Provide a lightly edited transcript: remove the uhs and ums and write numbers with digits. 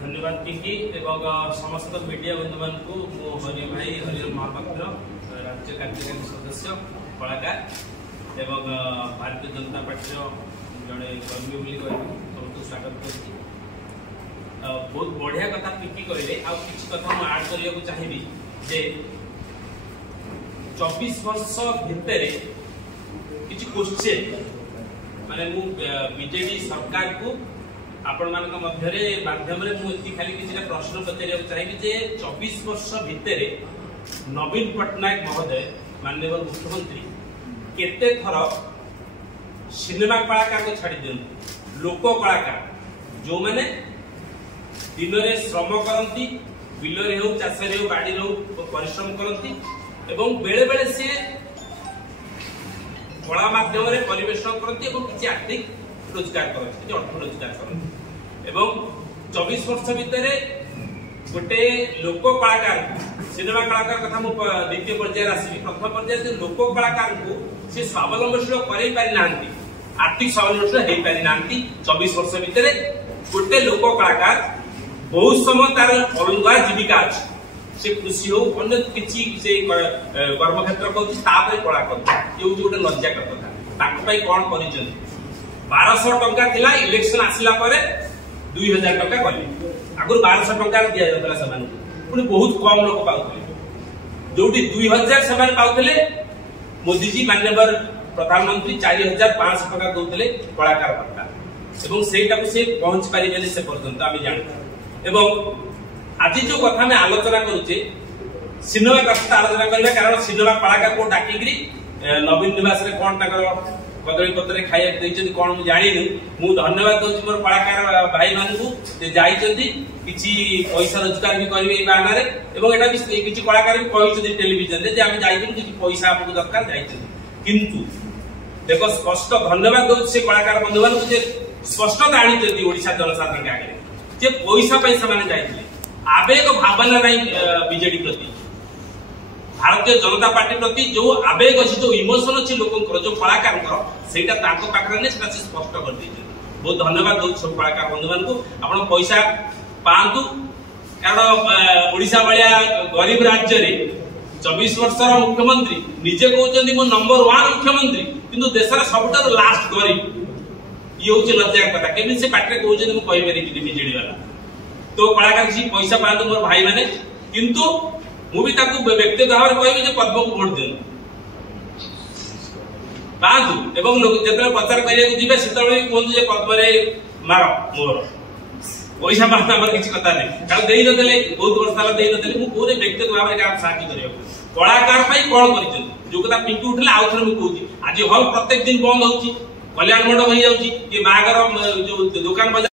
धन्यवाद पिंकी एवं समस्त मीडिया बंधु मान हरि भाई हरिओम महापात्र राज्य कार्यकारी सदस्य कलाकार एवं भारतीय जनता पार्टी जड़े कर्मी सबको स्वागत कर बहुत बढ़िया कथा पिंकी कहले कि कथा आड करने चाहिए जे 24 वर्ष भितर किसी क्वेश्चन माने बीजेडी सरकार को आपण माध्यम खाली किसी प्रश्न पचार चाहिए जे 24 वर्ष भितर नवीन पट्टनायक महोदय माननीय मुख्यमंत्री केते थर सिनेमा कलाकार को छाड़ी दियंतु लोक कलाकार जो मैंने दिन में श्रम करती बिलरे हो चाषे हो बाड़ी हो परिश्रम करती एवं बेले बेले सी कला माध्यम परिवेशन करती किसी आर्थिक रोजगार करती अर्थ रोजगार करती एवं 24 वर्ष भितर गोटे लोक कलाकार सिनेमा कलाकार कथा द्वितीय पर्याय आसवि प्रथम पर्याय लोक कलाकार को सी स्वावलंबनशील कर पारि नांती आर्थिक स्वावलंबनशील हो पारि नांती 24 वर्ष भितर गोटे लोक कलाकार बहुत समय तार अलगा जीविका अच्छी से कृषि हो अन्य किसी से कर्मक्षेत्र कर कला कर गोटे लज्जा कथा कौन कर 1200 टंका थिला इलेक्शन आसिला परे 2000 टंका कले आगुर 1200 टंका दिया जातला समान पुनी बहुत कम लोक पाउथले जोटी 2000 समान पाउथले मोदी जी माननीय प्रधानमंत्री 4500 टंका दोतले कलाकार भत्ता एवं सेटा को से पहुंच पारिबेनी से पर्यंत आमी जानि एवं आज जो कथा में आलोचना करुचे सिनेमा कथा आलोचना करबे कारण सिनेमा कलाकार को डाकिग्री नवीन निवास रे कोन ताकर कदली पत्र खाया देइछन कोन मु जानिनी मु धन्यवाद दउछि मोर कलाकार भाई मानकु जे जाइछन्ती किछि पैसा रोजगार भी करबे ए बाना रे एवं एटा भी किछि कलाकार भी कहिछन्ती टेलीविजन रे जे आमी जाइछन किछि पैसा आपको दरकार जाइछन किंतु देखो स्पष्ट धन्यवाद दउछि से कलाकार बंधु मानकु जे स्पष्टता आनिछन्ती ओडिसा जनसाधारण के आगे जे पैसा पैसा माने जाइछले आवेग भावना नहीं बीजेडी प्रति भारतीय जनता पार्टी प्रति जो आवेग अच्छी जो इमोशन अच्छी लोक जो कलाकार पाखे स्पष्ट कर बहुत धन्यवाद दो सब कलाकार बंधु मान आप पैसा पातु कारण ओडिशा भाया गरीब राज्य रे 24 वर्षर मुख्यमंत्री निजे कहते मो नंबर 1 मुख्यमंत्री किंतु देशर सबुठ लास्ट गरीब ये हूँ लज्जा कथा केमी से पार्टी कहते मुझे कहीपरि बीजेडी वाला तो कलाकार किसी पैसा पातु मोर भाई मैंने किंतु मुझे व्यक्तिगत भाव में कह पद्म को भोट दिखाँ पातु एवं जो प्रचार करने से कहते पद्म मार मोर पैसा पात किसी कथा नहीं कारण दे नदेले बहुत वर्ष साल दे नदेले मुझे व्यक्तिगत भाव में साहय कर कलाकार कौन कर जो कथा पिंकी उठे आउ थे मुझे आज हल प्रत्येक दिन बंद हो कल्याण मंडप हो जाऊँगी बागर जो दुकान